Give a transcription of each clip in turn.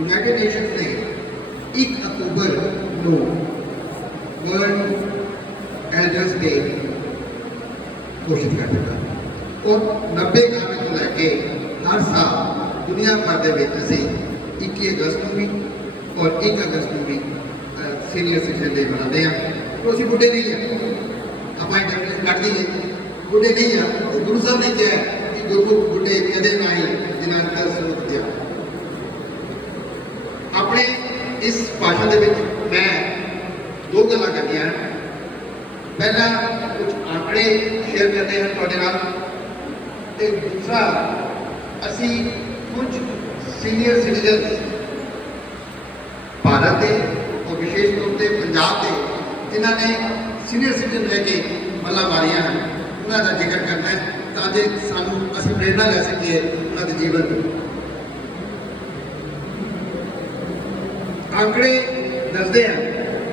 United Nations ने 1 अक्टूबर को world elders day घोषित कर दिया और 90 साल तो लैके हर साल दुनिया भर के असी 21 अगस्त को भी और 1 अगस्त को भी सीनियर सिटीजन डे मनाते हैं। तो असी बुढ़े नहीं हैं, आप डेफिनेशन कट दी बुढ़े नहीं हैं। तो गुरु साहब ने कहा कि गुरु बुढ़े कदे ना ही जिन्हें अंतर स्रोत दिया। अपने इस भाषण के मैं 2 गल्लां करनियां। पहला कुछ आंकड़े शेयर करते हैं तुहाडे नाल ते दूसरा असी कुछ सीनियर सिटीजन भारत के और विशेष तौर पर पंजाब के जिन्होंने सीनियर सिटीजन रह के मल्ला मारिया हैं उन्होंने जिक्र करना है ताकि सानू असी प्रेरणा ले सकिए उन्होंने जीवन को। आंकड़े दसते हैं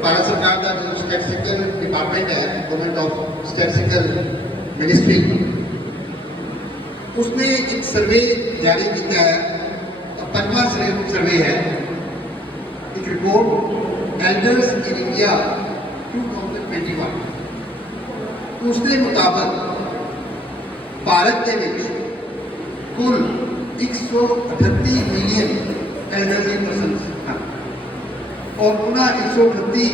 भारत सरकार का जो स्टैटिस्टिकल डिपार्टमेंट है गवर्नमेंट ऑफ स्टैटिस्टिकल मिनिस्ट्री उसने एक सर्वे जारी किया है, 5वां सर्वे है, एक रिपोर्ट एल्डर्स इन इंडिया 2021। उसके मुताबिक भारत के कुल 138 मिलियन एल्डरली पर्सन हैं और उन्होंने 138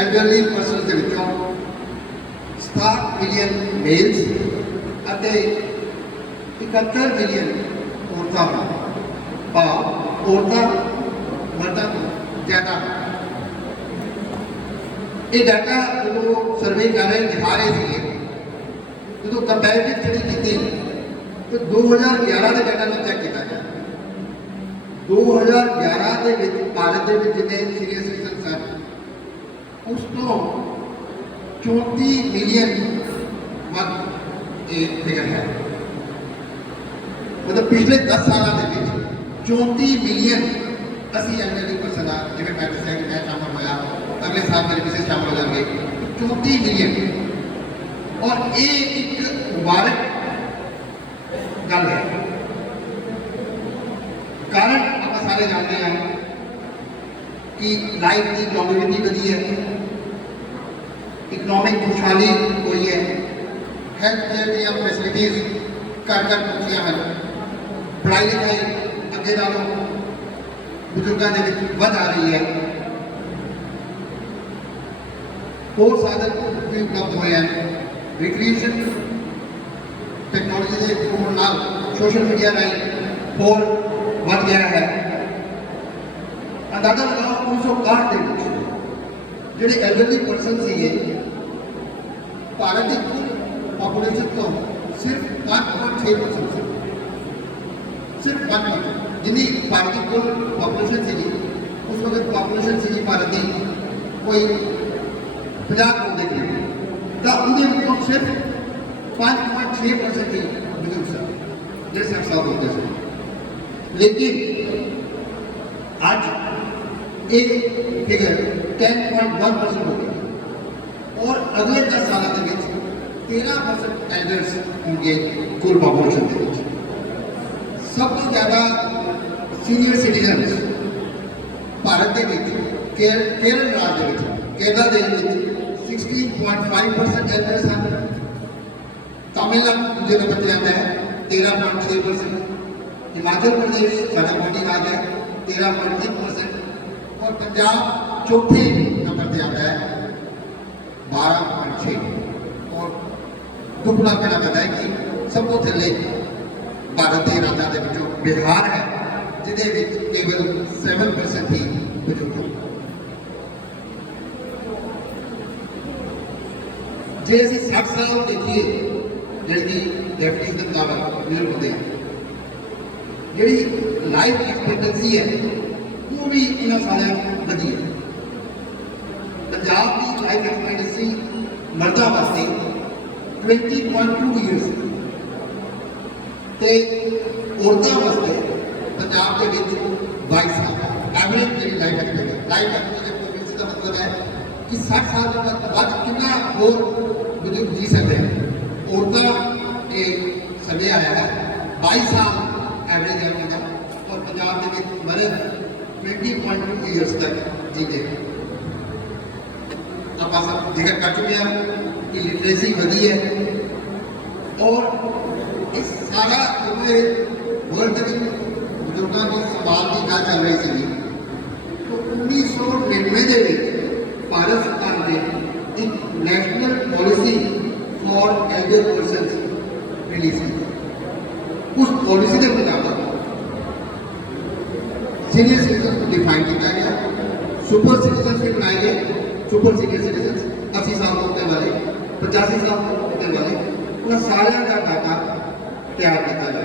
एल्डरली पर्सन के विचों 67 मिलियन मेल्स और 71 मिलियन औरतां भाव औरतां मर्दां ज़्यादा। ये डाटा जो सर्वे कर रहे दिखा रहे थे जो कंपेरेटिव स्टडी की तो 2011 के डाटा में चेक किया गया। 2011 के भारत के जिन्ने सीनियर सिटीजन सन उस तो 34 मिलियन वध एक फिगर है। मतलब पिछले 10 साल के 34 मिलियन असी एल्डरली पर्सन आ जिवें मैं दस्सिया कि मैं शामिल होया अगले साल मेरे मिसेज शामिल हो जाएंगे 34 मिलियन और ये एक मुबारक गल है। कारण आप सारे जानते हैं कि लाइफ की लॉन्गेविटी वधी है, इकनॉमिक खुशहाली हुई है, हेल्थ केयर दी फैसिलिटीज घर घर पहुंची हैं, पढ़ाई लिखाई अगे नालों बुजुर्गों के वध आ रही है, होर साधन भी उपलब्ध हुए हैं, रिक्रिएशन टेक्नोलॉजी के होने नाल सोशल मीडिया राही होर बढ़ गया है। अंदाजा लगाओ 1961 के जोड़े एल्डरली पर्सन से भारत की कुल पॉपुलेशन तो सिर्फ 5.6% सिर्फ 1% जिन्नी भारत की कुल पॉपुलेशन थी उस वक्त पॉपुलेशन थी भारत की कोई 50 करोड़ के करीब तो उन्हें सिर्फ 5.6% ही बुजुर्ग सन जो 60 साल होते थे। लेकिन आज एक फिगर 10.1% हो गई और अगले 10 साल के 13% एल्डर्स होंगे कुल पॉपुलेशन के। सब तो ज़्यादा सीनियर सिटीजन भारत के केरल राज्य केरला के 16.5% एल्डर्स हैं। तमिलनाडु दूसरे नंबर पर आता है 13.6%, हिमाचल प्रदेश साढ़ा मोटी राज्य है 13.1% और पंजाब चौथे नंबर पर आता है 12.6%। और दुखना कहना पता है कि सब तो थले भारत के राज्यों के विचों बिहार है जिन्हें केवल 7% ही बुजुर्ग हैं। जे असीं 60 साल देखिए जी डेफिनेशन के मुताबिक बुजुर्ग होते हैं, जी लाइफ एक्सपेक्टेंसी है वो भी इन्होंने सारे वधी है। पंजाब की लाइफ एक्सपेक्टेंसी मर्दों वास्ते 20.2 ईयर्स ते औरतों वास्ते पंजाब के 22 साल एवरेज जी लाइफ एक्सपेक्टेंसी का मतलब है कि 60 साल के बाद कितना और बुजुर्ग जी सकते हैं। औरतों के समय आया है 22 साल एवरेज है उनका और पंजाब के मर्द 20.2 ईयर्स तक जीते। आप सब जिक्र कर चुके हैं कि लिटरेसी बढ़ी है और इस सारा पूरे वर्ल्ड में बुजुर्गों की संभाल की गल चल रही थी। तो 1999 भारत सरकार ने एक national policy for Elder person release की। उस पॉलिसी के मुताबिक सीनियर सिटीजन को डिफाइन किया गया, सुपर सिटीजन भी बनाए गए, सुपर सीनियर सिटीजन 80 साल होने वाले, 85 साल होने वाले, उन्हें सारे का डाटा तैयार किया गया।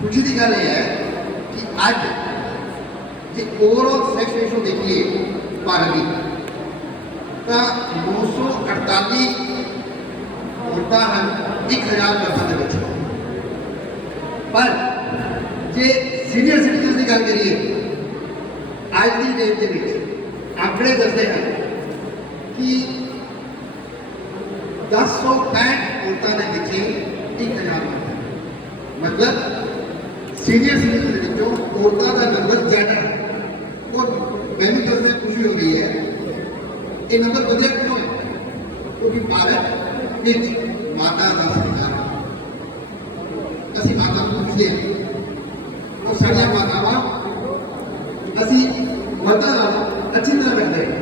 खुशी की गल यह है कि अज जो ओवरऑल सेक्स रेशो देखिए भारत की, तो 948 औरतां हैं 1000 मर्दां दे विच। पर जे सीनियर सिटीजन की गल करिए आज की डेट के आंकड़े दसते हैं कि 1065 औरतों के पिछे 1000 मर्द, मतलब सीनियर सिटीजन के विचों औरतों का नंबर ज्यादा है। और मैंने दसने खुशी हो रही है ये नंबर वधिया क्यों है, क्योंकि भारत विच माता का संस्कार है। असीं माता को पूछिए वो सारिया मातावां असीं मर्दां नाल अच्छी तरह रखते हैं।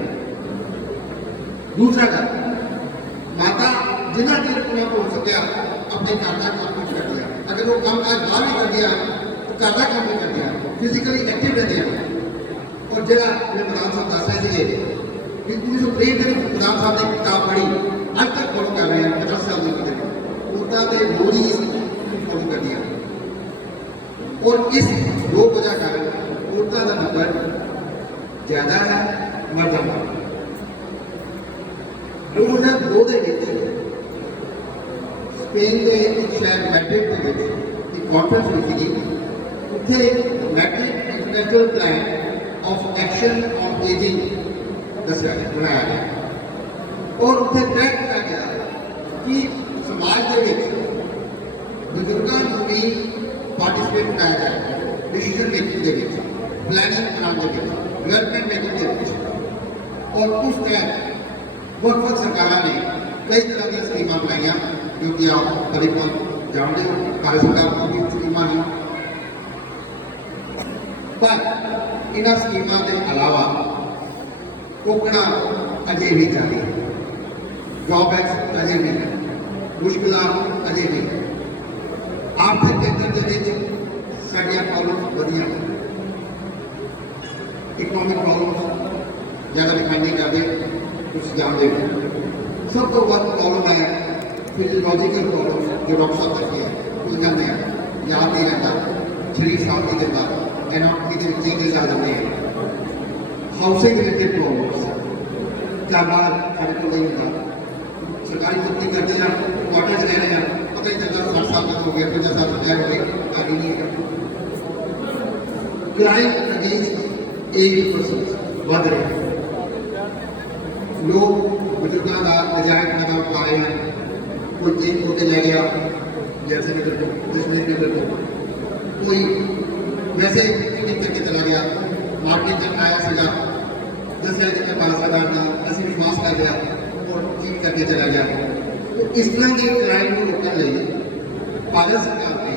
दूसरा गल, माता जिन्ना चेर पूरा हो सकिया अपने घर का काम कुछ कर दिया। अगर वो काम काज बाहर भी कर दिया तो घर का काम नहीं कर दिया, फिजिकली एक्टिव रहते हैं। और जरा मैं प्रधान साहब दस रहे थे कि 1963 में प्रधान साहब ने किताब पढ़ी, अज तक फॉलो कर रहे हैं 50 साल के उनका रोज ही फॉलो कर दिया। और इस दो वजह कारण औरतों का नंबर ज्यादा है मर्दों का। 2002 के स्पेन के शहर मैड्रिड के एक कॉन्फ्रेंस हुई थी। उत्थे Madrid international plan of action on ageing दसिया बनाया गया और उत्थे तय किया गया कि समाज के बुजुर्गों को भी पार्टिसिपेट कराया जाए डिसीजन मेकिंग के प्लानिंग बनाने के डेवलपमेंट मेकिंग के। और उस तहत वक्त सरकार ने कई तरह की स्कीम बनाई जो कि आप करीब जानते हो, भारत सरकार की स्कीम हैं। पर इन स्कीमों के अलावा कोकड़ा अजे भी जारी, जॉब एक्ट अजे भी है, मुश्किल अजे भी है। आर्थिक क्षेत्र के साड़ियाँ प्रॉब्लम वधिया, इकोनॉमिक प्रॉब्लम ज़्यादा दिखाई नहीं करते, कुछ जानते हैं। सब तो वह प्रॉब्लम है फिजियोलॉजिकल प्रॉब्लम जो डॉक्टर साहब तक है कुछ जानते हैं, याद नहीं रहता, शरीर शांति के बाद एनॉटी के चेंजेस आ जाते हैं। हाउसिंग रिलेटेड प्रॉब्लम्स क्या बार खाने को नहीं होता, सरकारी नौकरी करते हैं, क्वार्टर्स रह रहे हैं, पता ही चलता 60 साल तक हो गया, 50 साल तक हो गए, आगे नहीं है। क्राइम अगेंस्ट एज पर्सन बढ़ रहे हैं, लोग बुजुर्गों का नजायज फायदा उठा रहे हैं। कोई चेन होते ले गया जैसे नगर को, कश्मीर नगर को, कोई वैसे टिकट करके चला गया, मार्केट जब आया सजा 10,000 के 5,000 का ऐसे विश्वास कर गया और चीट करके चला गया। तो इस तरह के क्राइम को रोकने के लिए भारत सरकार ने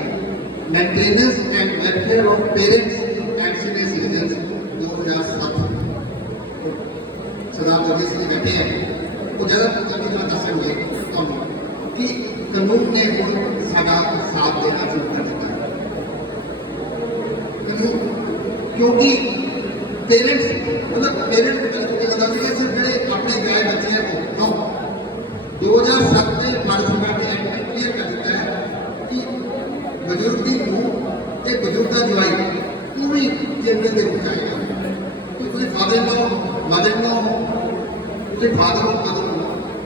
maintenance and welfare of parents and senior citizen 2007 सरदार जगदीश सिंह बैठे हैं वो ज़्यादा जल्दी तरह दस हुए कि कानून ने सादा साथ देना शुरू कर दिया। क्योंकि पेरेंट्स मतलब पेरेंट्स जोड़े अपने गए बच्चे हैं वो 2007 में भारत सरकार ने एक्ट क्लियर कर दिया है कि बुजुर्ग की नूह एक बुजुर्ग का जवाई पूरी जेल में पहुंचाएगा। तो फादर लो मदर लो फादर हो मदर हो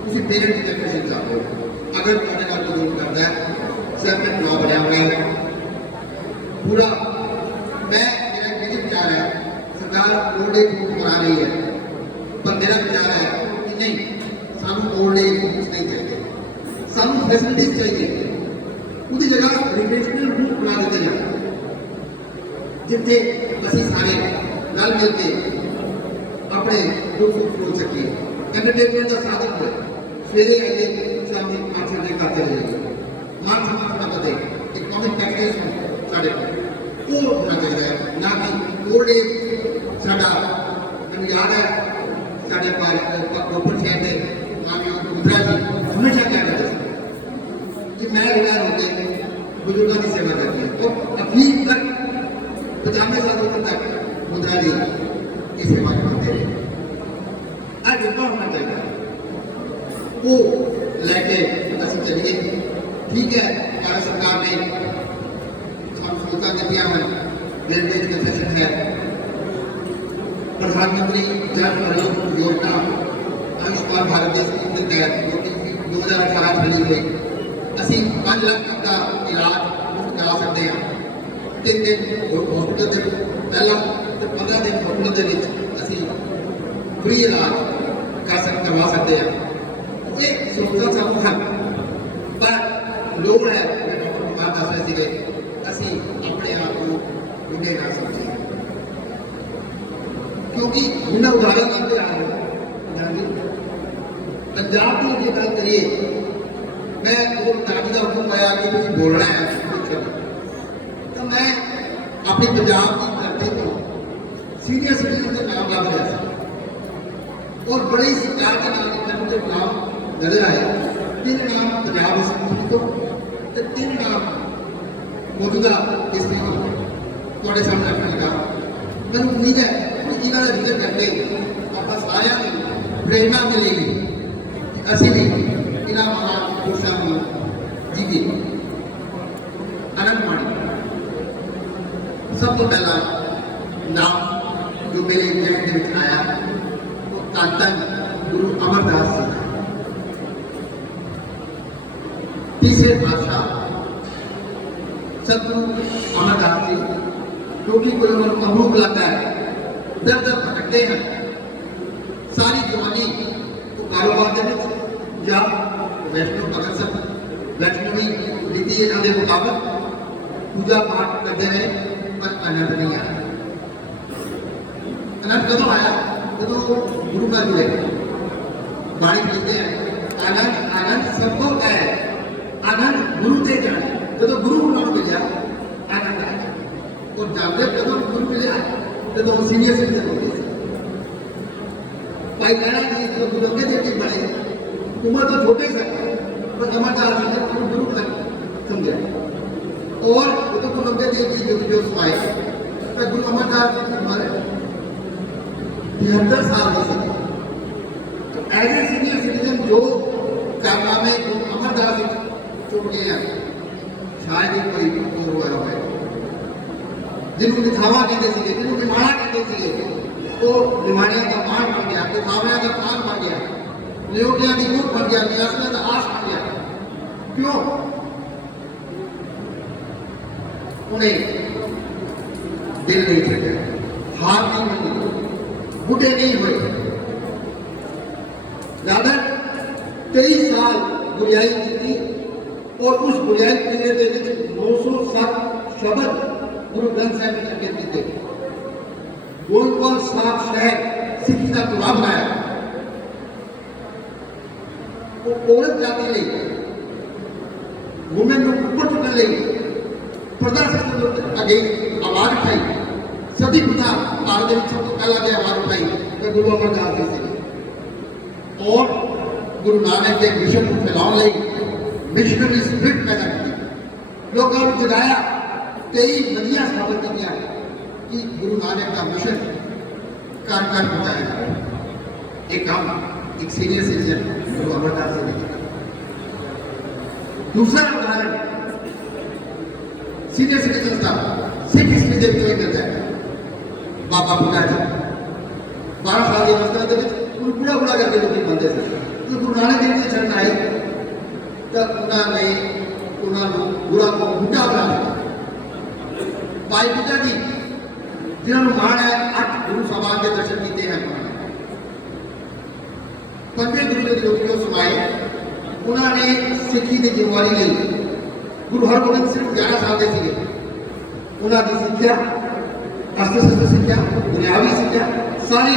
उसी पेरेंट की डेफिनेशन चाहते हो। अगर तुम्हारे घर बुजुर्ग करता है सेपरेट लॉ बना हुआ है पूरा। मैं विचार है सरकार ओल्ड एज होम बना रही है, पर मेरा विचार है कि नहीं, सानू ओल्ड एज होम्स नहीं चाहिए, सानू फैसिलिटीज चाहिए। उसकी जगह रिक्रिएशनल रूम बना देते हैं। जिथे असी सारे रल मिल के अपने दुख फरोल सकिए। एंटरटेनमेंट का साधन हो सवेरे आइए शामी 5 घंटे करते रहिए। मान सम्मान का दे एक कॉमिक पैकेज साढ़े वो होना चाहिए ना कि ओल्ड एज साडा मैंने याद है साढ़े गोपर शहर के मामी मुद्रा जी हमेशा क्या कहते थे कि मैं रिटायर होते बुजुर्गों की सेवा करती है। तो अभी तक 95 सालों तक मुद्रा जी की सेवा करते रहे। आज इतना होना चाहिए वो लैके असं चलिए ठीक है। भारत सरकार ने सहूलत दिया है, रेलवे कंसेशन है, प्रधानमंत्री जन आरोग्य योजना आयुष्मान भारत स्कीम के तहत जो कि 2018 चली हुई असी 5 लाख तक का इलाज मुफ्त करा सकते हैं। 3 दिन हॉस्पिटल से पहला तो 15 दिन हॉस्पिटल के असी फ्री इलाज करवा सकते हैं। ये सुरक्षा समूह है पर लोग है डॉक्टर दस रहे थे असी अपने आप को गुने ना समझे क्योंकि बिना उदाहरण लेते आ रहे पंजाब की जो गल करिए मैं वो नाटी का हुक्म आया कि तुम बोलना है तो मैं अपनी पंजाब की धरती को सीनियर सिटीजन का नाम लग रहा था और बड़े सरकार के नाम जो नाम नजर आया 3 नाम पंजाब स्थिति को 3 नाम मौजूदा स्थिति को सामने रखने का मैं उम्मीद है कि इन्होंने रिजल्ट करके आप सारे प्रेरणा मिलेगी कि असी भी इन्होंने महापुरुषों को जी के आनंद माणी। सब तो पहला नाम जो मेरे जहन में आया वो धन गुरु अमरदास जी तीसरे पातशाह सतगुरु अमरदास जी जो कि कोई उनको अमूक लगता है दर दर भटकते हैं सारी जवानी को कारोबार के या वैष्णव भगत सब वैष्णवी रीति इन्होंने मुताबिक पूजा पाठ करते रहे पर आनंद नहीं आया। आनंद कदों आया जो गुरु का जुड़े बाणी लिखते हैं आनंद आनंद सबको है आनंद गुरु से जाने जो गुरु उन्होंने मिला आनंद आया और जानते कदों गुरु मिले जो सीनियर सिटीजन हो गए भाई कहना कि जो गुरुओं के बड़े उम्र तो छोटे ही सकते पर समाचार गुरु तक समझे और जो गुरुओं के जो सुनाए तो गुरु अमरदास जी की उम्र 73 साल की थी। तो एज ए सीनियर सिटीजन जो कारनामे गुरु अमरदास जी चुके हैं शायद ही कोई और हुआ है जिन्होंने निथावा कहते थे जिन्होंने निमाणा कहते थे वो निमाणिया का मान बन गया निथाविया का मान बन गया नियोगिया की रूप बन गया नियासिया का आस बन गया। क्यों उन्हें दिल नहीं छड़े हार नहीं बनी बुढ़े नहीं हुए ज्यादा 23 साल गुरियाई की और उस गुरियाई पीरियड के 907 शब्द गुरु ग्रंथ साहिब ने अंकित किए। गोलकोल साहब शहर सिक्खी का तुला बनाया वो औरत जाति लिए वुमेन को ऊपर चुकने लिए पर्दा से अगे आवाज उठाई सदी प्रथा भारत में सब तो पहला के आवाज उठाई तो गुरु अमरदास जी से और गुरु नानक के मिशन को फैलाने मिशनरी स्पिरिट पैदा की लोगों को जगाया 23 नदियां स्थापित की कि गुरु नानक का मिशन कर पहुंचाएगा। एक काम एक सीनियर सिटीजन गुरु अमरदास जी ने। दूसरा उदाहरण सीनियर सिटीजन का सिख हिस्ट्री देखते हुए मिलता है बाबा बुढ़ा जी 12 साल की अवस्था के पूरा पूरा करके लोग बनते थे तो गुरु नानक देव जी चरण आए तो उन्होंने बुरा को बुढ़ा बना दिया। भाई पिता जी जिन्होंने मान है 8 गुरु साहबान के दर्शन किए हैं 5वें गुरु के जो सुनाए उन्होंने सिक्खी की जिम्मेवारी ली। गुरु हरगोबिंद सिर्फ 11 साल के थे उन्होंने सिक्ख्या अस्त्र शस्त्र सिक्ख्या, दुनियावी सिक्ख्या सारी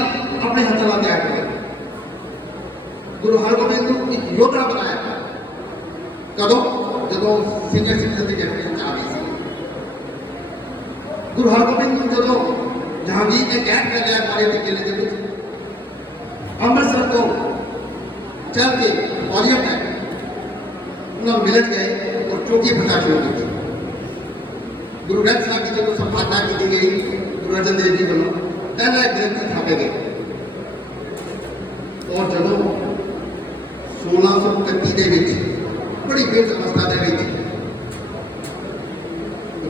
अपने हथों ਨਾਲ ਤਿਆਰ ਕਰੀ। गुरु हरगोबिंद ਨੂੰ ਇੱਕ ਯੋਧਾ ਬਣਾਇਆ। कदों ਜਦੋਂ ਸੀਨੀਅਰ ਸਿਟੀਜ਼ਨ ਦੀ ਜਨਰੇਸ਼ਨ ਆ ਗਈ ਸੀ। गुरु हरगोबिंद ਨੂੰ ਜਦੋਂ जहांगीर ने कैद कर लिया मारे के किले के अमृतसर को चल के ग्वालियर में उन्होंने मिलत गए और चौकी फटा शुरू की। गुरु ग्रंथ साहब की जो संपादना की गई गुरु अर्जन देव जी वालों पहला ग्रंथ छापे गए और जब 1631 बड़ी बेहद अवस्था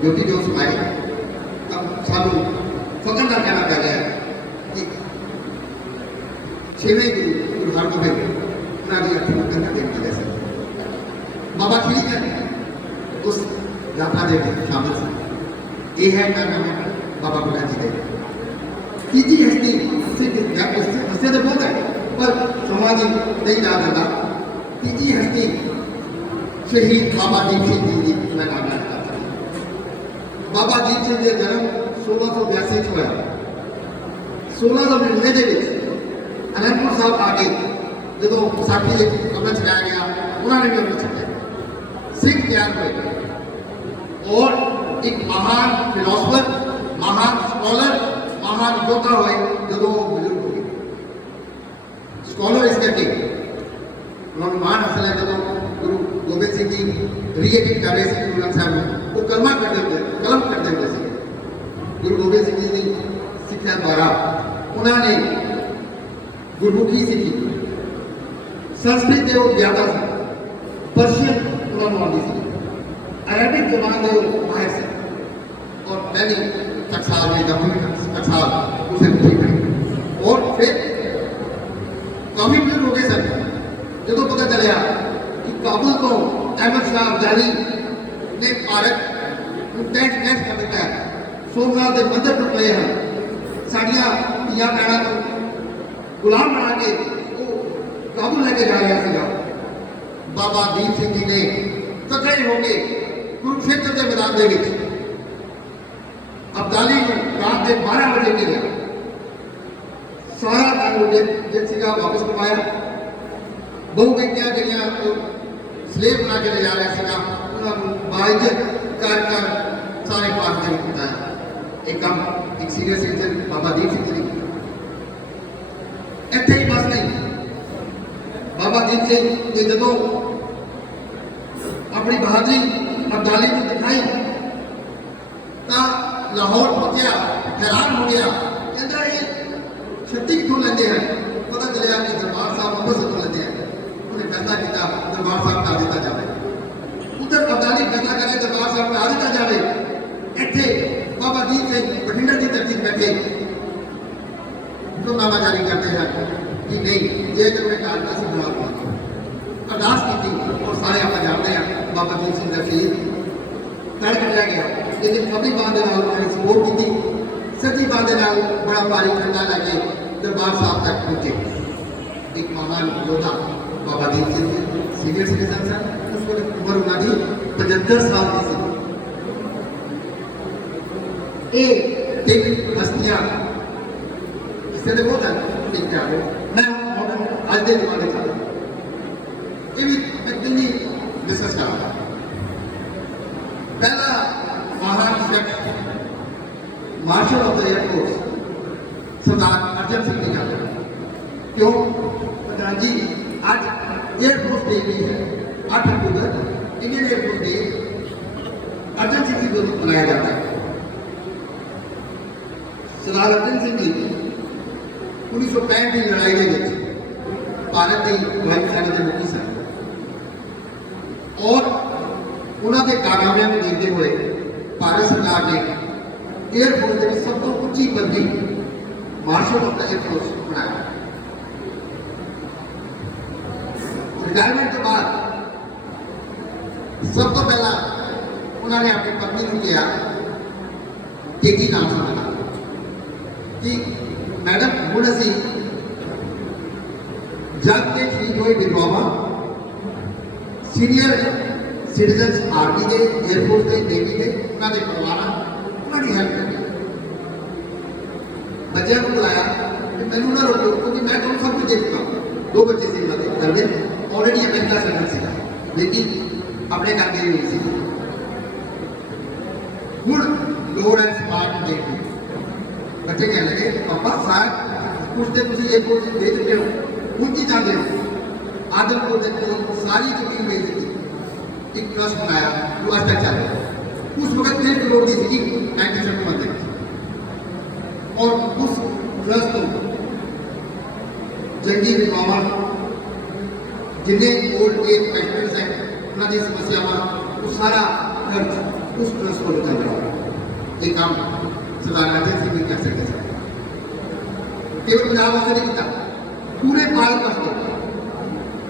ज्योति जो समाए अब सानू फकन का कहना पै रहा है कि 6वें गुरु हरगोबिंद उन्होंने अर्थी फकन का देख जैसे बाबा ठीक है उस यात्रा के शामिल से ये है क्या नाम है बाबा बुढ़ा जी के तीजी हस्ती हस्ते तो बहुत है पर समाज नहीं जा सकता। तीजी हस्ती शहीद बाबा दीप सिंह जी की मैं नाम लेता था। बाबा दीप सिंह का जन्म 1682 ਚ ਹੋਇਆ। 1699 ਦੇ ਵਿੱਚ ਅਨੰਦਪੁਰ ਸਾਹਿਬ ਆ ਕੇ ਜਦੋਂ ਵਿਸਾਖੀ ਦੇ ਕਮਰੇ ਚ ਲਾਇਆ ਗਿਆ ਉਹਨਾਂ ਨੇ ਵੀ ਅੰਮ੍ਰਿਤ ਛਕਿਆ। सिख तैयार हुए और एक महान फिलोसफर, महान स्कॉलर, महान योद्धा हुए जो बुजुर्ग हो गए। स्कॉलर इस करके उन्होंने मान हासिल है जो गुरु गोबिंद सिंह जी रीएडिट कर रहे थे गुरु ग्रंथ साहब में वो कलमा करते थे, कलम करते हुए थे। गुरु गोबिंद सिंह जी की सिक्ख्या द्वारा उन्होंने गुरमुखी सीखी, संस्कृत के वो ज्ञाता थे, पर्शियन उन्होंने आती थी, अरबिक जबान के वो माहिर से और मैंने टकसाल में टकसाल उसे ठीक करी और फिर काफी दिन हो गए सर जो तो पता चलिया कि काबुल को अहमद शाह अब्दाली ने भारत टैक्स कर दिता है। सोमनाथ के मंदिर टुट रहे हैं, साड़ियाँ धियां भैनों को गुलाम बना के वो काबुल लेके जा रहा था। बाबा दीप सिंह जी ने इकट्ठे होके कुरुक्षेत्र के मैदान के विच अब्दाली को रात के 12 बजे मिले सारा कानून जिसका वापस करवाया। बहु बेटियां जड़ियां स्लेव बना के ले जा रहा था उन्होंने बाइज्जत कर सारे पास में बताया। एक काम एक सीनियर सिटीजन बाबा दीप सिंह जी इतने ही बस नहीं बाबा दीप सिंह ने जो अपनी बहादुरी अब्दाली को दिखाई तो लाहौर पहुंचा, हैरान हो गया, कहता ये छत्ती क्यों लेते हैं। पता चलिया कि दरबार साहब अमृतसर तो लेते हैं। उन्हें फैसला किया दरबार साहब का दिता जाए। उधर अब्दाली फैसला करे दरबार साहब का दिता जाए। इतने बाबा दीप सिंह बठिंडा की धरती बैठे हुक्मनामा जारी करते हैं कि नहीं जे मैं काल का सिद्धांत अरदास की और सारे आप जानते हैं बाबा दीप सिंह का शहीद तड़ कटिया गया। लेकिन खब्बी बांह उन्होंने सपोर्ट की, सज्जी बांह बड़ा भारी ठंडा लैके दरबार साहब तक पहुंचे। एक महान योद्धा बाबा दीप सिंह सीनियर सिटीजन सन, उस वक्त उम्र उन्होंने 75 साल की सी। ये एक हस्तियां इससे बहुत है ठीक है मैं आज के जमाने का ये भी दिल्ली डिस्कस कर रहा पहला महान शेफ marshal of the air force Sardar Arjan Singh ji का क्यों प्रधान जी आज एयरफोर्स डे भी है 8 अक्टूबर इंडियन एयरफोर्स डे अर्जन सिंह जी को मनाया जाता है। सरदार अर्जन सिंह जी 1965 की लड़ाई के भारत की वायु सेना के मुखी सन और उन्होंने कारनामियां को देखते हुए भारत सरकार ने एयरफोर्स की सब तो उच्ची पदवी मार्शल ऑफ द एयरफोर्स बनाया। रिटायरमेंट के बाद सब तो पहला उन्होंने अपनी पत्नी को किया तेजी नाम से बना कि मैडम हूँ असी जग के शहीद हुए विधवावां सीनियर सिटीजन आर्मी के एयरफोर्स के नेवी के उन्होंने परिवार उन्होंने हेल्प करनी बच्चों को बुलाया कि मैंने ना रोको क्योंकि मैं तुम सब कुछ देखता हूँ। 2 बच्चे से ऑलरेडी अमेरिका सेटल से लेकिन अपने घर गई हुई सी हूँ लोड एंड स्मार्ट देख बच्चे कहने लगे पापा शायद उस दिन तुम ये कोर्स दे चुके हो उनकी चाहते हो आदम को देखो सारी जमीन बेच दी एक ट्रस्ट बनाया जो आज तक चल रहा है। उस वक्त 1 करोड़ की थी 1971 में और उस ट्रस्ट को जंगी विभाग जिन्हें ओल्ड एज पेशेंट्स हैं उन्होंने समस्यावां वो सारा खर्च उस ट्रस्ट को निकल रहा है। ये काम सरदार राजेंद्र सिंह भी कर सकते थे केवल पंजाब वास्ते नहीं किया पूरे भारत वास्ते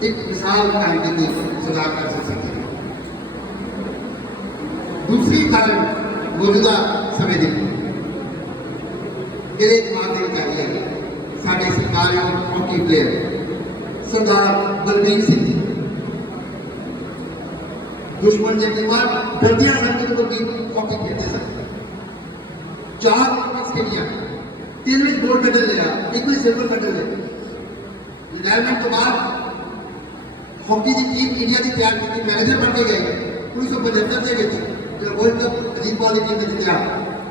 एक मिसाल कायम की थी सरदार राजेंद्र सिंह की। दूसरी कारण मौजूदा समय की मेरे दिमाग में आ रही है साढ़े सरकारी हॉकी प्लेयर सरदार बलबीर सिंह जी दुश्मन ने बीमार डरदिया संगत को भी हॉकी खेलते सन 4 ओलंपिक्स के लिए 3 में गोल्ड मेडल लिया 1 में सिल्वर मेडल लिया। रिटायरमेंट के बाद हॉकी की टीम इंडिया की तैयार की मैनेजर बन के गए 1975 के जो वर्ल्ड कप अजीत वाली टीम ने जीता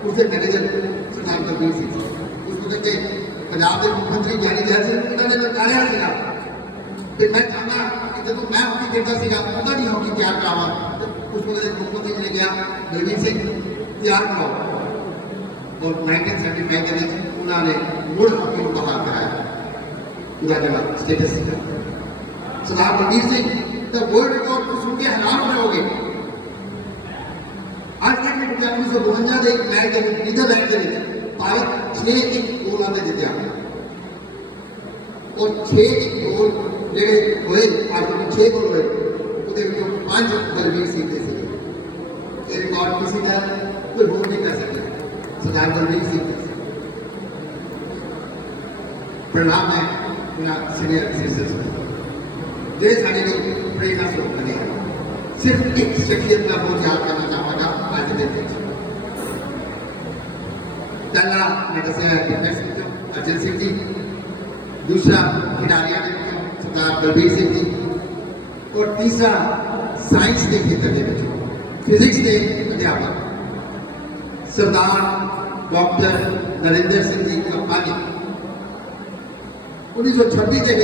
उसके मैनेजर सरदार बलबीर सिंह उसको कहते पंजाब के मुख्यमंत्री ज्ञानी जैल सिंह उन्होंने नकारिया सीगा फिर मैं चाहता कि जब मैं हॉकी खेलता सीगा उन्होंने ही हॉकी तैयार करावा तो उस वक्त मुख्यमंत्री ने गया बलबीर सिंह तैयार कराओ और 1975 के लिए उन्होंने मुड़ हॉकी को बहाल कराया पूरा जगह स्टेटस सीखा। सरदार बलबीर सिंह तो वर्ल्ड रिकॉर्ड को सुन के हैरान हो जाओगे। आज के मिनट में 1952 के एक मैच के नीदरलैंड के लिए भारत 6-1 गोल ने जीता और 6-1 गोल ਜਿਹੜੇ ਹੋਏ ਅੱਜ ਨੂੰ 6 ਗੋਲ ਹੋਏ ਉਹਦੇ ਵਿੱਚੋਂ 5 ਬਲਬੀਰ ਸਿੰਘ ਦੇ ਸੀ। ਇਹ ਰਿਕਾਰਡ ਕਿਸੇ ਦਾ ਕੋਈ ਹੋਰ ਨਹੀਂ ਕਰ ਸਕਦਾ ਸਰਦਾਰ ਬਲਬੀਰ ਸਿੰਘ ਪ੍ਰਣਾਮ ਹੈ ਉਹਨਾਂ ਸੀਨੀਅਰ ਸਿਟੀਜ਼ਨਸ ਜਿਹੜੇ ਸਾਡੇ ਲਈ ਪ੍ਰੇਰਨਾ ਸਰੋਤ ਬਣੇ ਸਿਰਫ ਇੱਕ ਸ਼ਖਸੀਅਤ ਦਾ ਬਹੁਤ ਯਾਦ ਕਰਨਾ ਚਾਹਾਂਗਾ ਅੱਜ ਦੇ ਵਿੱਚ ਪਹਿਲਾ ਮੈਂ ਦੱਸਿਆ ਕ੍ਰਿਕਟ ਵਿੱਚੋਂ ਅਰਜਨ ਸਿੰਘ ਜੀ दूसरा खिडारियों के सरदार बलबीर सिंह जी और तीसरा साइंस के खेत्र के फिजिक्स के अध्यापक सरदार डॉक्टर नरेंद्र सिंह जी कप्पानी 1926 के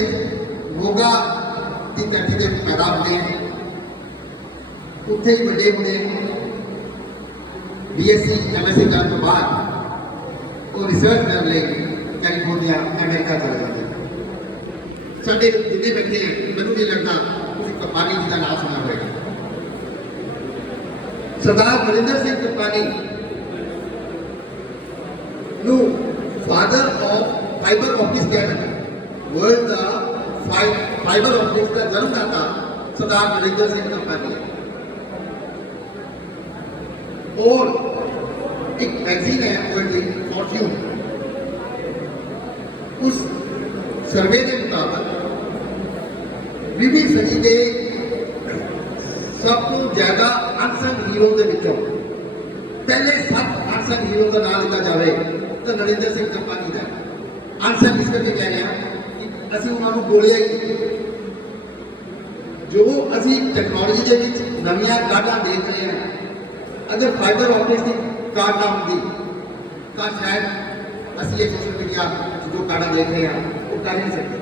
मोगा की धरती से पैदा होते हैं उत्थे ही बड़े होते BSc MSc करने के बाद और रिसर्च करने लिए कैलिफोर्निया अमेरिका चले जाते ਸਾਡੇ ਜਿੰਨੇ ਬੱਚੇ ਮੈਨੂੰ ਨਹੀਂ ਲੱਗਦਾ ਤੁਸੀਂ ਕਪਾਨੀ ਜੀ ਦਾ ਨਾਮ ਸੁਣਿਆ ਹੋਵੇਗਾ। ਸਰਦਾਰ ਨਰਿੰਦਰ ਸਿੰਘ ਕਪਾਨੀ ਨੂੰ ਫਾਦਰ ਆਫ ਫਾਈਬਰ ਆਪਟਿਕਸ ਕਿਹਾ ਜਾਂਦਾ ਵਰਲਡ ਦਾ ਫਾਈਬਰ ਆਪਟਿਕਸ ਦਾ ਜਨਮਦਾਤਾ सरदार नरेंद्र सिंह कप्पानी और एक मैगजीन है फॉर्च्यून उस सर्वे के मुताबिक 20वीं सदी के सब तो ज्यादा अनसंग हीरो के विचों पहले 7 अनसंग हीरो का नाम लिया जाए तो नरेंद्र सिंह कप्पानी का अनसंग इस करके कह रहे हैं कि असं उन्होंने बोलिया ही जो असी टैक्नोलॉजी के नवियां काढ़ा देख रहे हैं अगर फाइबर ऑप्टिक्स की काढ़ ना होती तो शायद असं ये सोशल मीडिया जो काढ़ा देख रहे हैं वो कर नहीं सकते।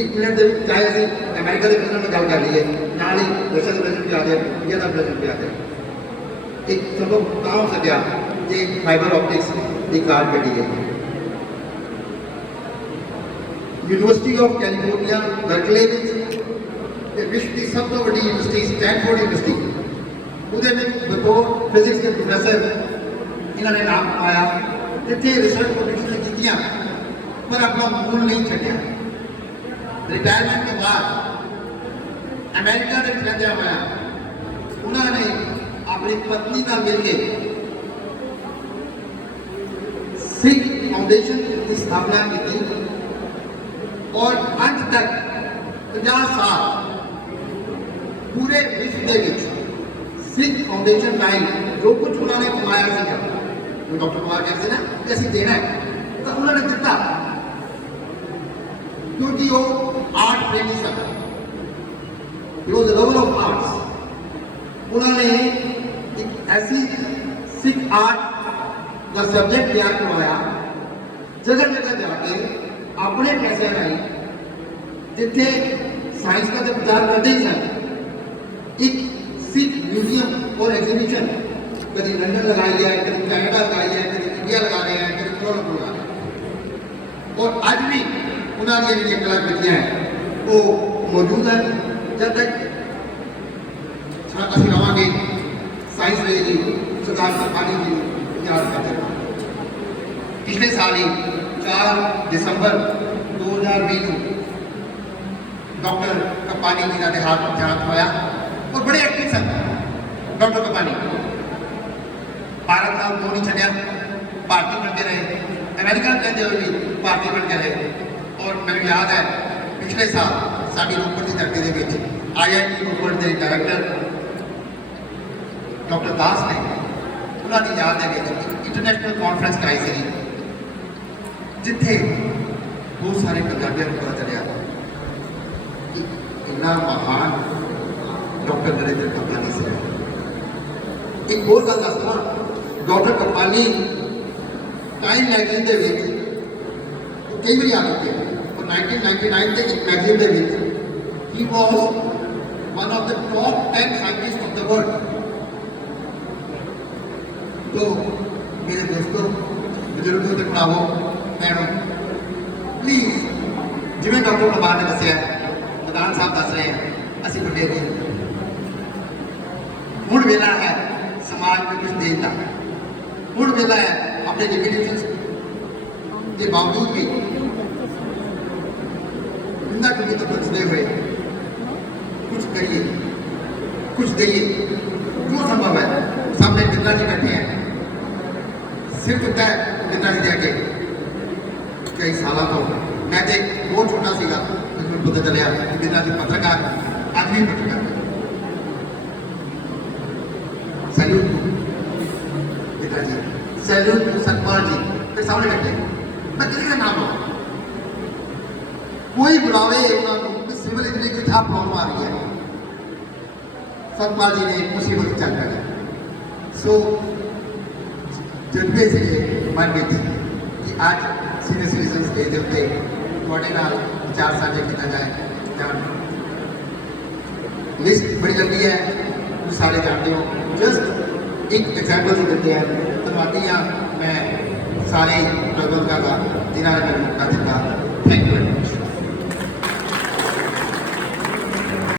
1 मिनट के चाहे अभी अमेरिका के प्रेसिडेंट में गल कर लीए नाल ही रशिया के प्रेसिडेंट भी आ गए इंडिया का प्रेसिडेंट भी आ गए एक संभव ना हो सकिया कि फाइबर ऑप्टिक्स की काढ़ कढ़ी गई। यूनिवर्सिटी ऑफ कैलिफोर्निया बर्कले विश्व की सब तो बड़ी यूनिवर्सिटी स्टैनफोर्ड यूनिवर्सिटी वो बतौर फिजिक्स के प्रोफैसर इन्होंने नाम पाया जिथे रिसर्च पोजिशन जीतियाँ पर अपना मूल नहीं छड़िया। रिटायरमेंट के बाद अमेरिका के रहंदे होया उन्होंने अपनी पत्नी का मिल के सिख फाउंडेशन की स्थापना की और अंत तक 50 साल पूरे विश्व के सिख फाउंडेशन राही जो कुछ उन्होंने कमाया जो डॉक्टर कुमार कहते ना कि असं देना है तो उन्होंने दिता क्योंकि वो आर्ट प्रेमी सन, he was a lover of arts. उन्होंने एक ऐसी सिख आर्ट का सब्जेक्ट तैयार करवाया, जगह जगह जाके अपने पैसे राई जिथे साइंस का तो प्रचार करते ही सन, एक सिख म्यूजियम और एग्जीबिशन कभी लंदन लगाई है, कभी कनाडा लगाई है, कभी इंडिया लगा रहे हैं, कभी कोलंबो लगा रहे हैं। और आज भी उन्होंने जो कलाकृतियां हैं वो मौजूद हैं। जब तक असं रवांगे साइंस रहेगी, सरदार कपानी जी याद करते हैं। पिछले साल ही 4 दिसंबर 2020 डॉक्टर कपानी जी का देहांत होया और बड़े एक्टिव सन डॉक्टर कपानी। भारत का क्यों नहीं छड़िया, भारतीय बनते रहे, अमेरिका कहते हुए भी भारतीय बनते रहे। और मैंने याद है पिछले साल साड़ी रोपड़ की धरती के IIT रोपड़ के डायरैक्टर डॉक्टर दास ने उन्होंने याद है इंटरनेशनल कॉन्फ्रेंस कराई सी, जिथे बहुत सारे पंजाबियों को पता चलिया इतना महान डॉक्टर नरेंद्र कपानी से। एक और गल दसना, डॉक्टर कपानी टाइम मैगजीन के कई बार आ चुके हैं और 1999 के एक मैगजीन के he was one of the top 10 scientist of the world. तो मेरे दोस्तों, बुजुर्गों के भरावों, भैनों, प्लीज जिवें डॉक्टर कुमार ने दसिया, प्रधान साहब दस रहे हैं, असी बड़े नहीं, हुण वेला है समाज में कुछ देने का, हुण वेला है अपने लिमिटेशंस के बावजूद भी इतना कभी तो बचते हुए कुछ करिए, कुछ दिए। जो संभव है, सामने बिरला जी बैठे हैं, सिर टूटा है बिरला जी आगे कई सालों तो मैं तो बहुत छोटा सीगा, मुझे पता चलिया कि बिरला जी पत्रकार आज भी पत्रकार है। सैल्यूट बिरला जी, सैल्यूट सतपाल जी मेरे सामने बैठे। मैं किसी का नाम लूँ, कोई बुलावे कि सिविल इंजीनियरिंग की था प्रॉब्लम आ रही है, सतपाल जी ने मुसीबत चल रही है। सो जज्बे से मन गई कि आज सीनियर सिटीजन डे के उत्ते थोड़े नाल विचार साझे किया जाए। लिस्ट बड़ी लंबी है, तुम सारे जानते हो, जस्ट एक एग्जाम्पल से देते हैं। धन्यवादी हाँ मैं सारे प्रबंधकों का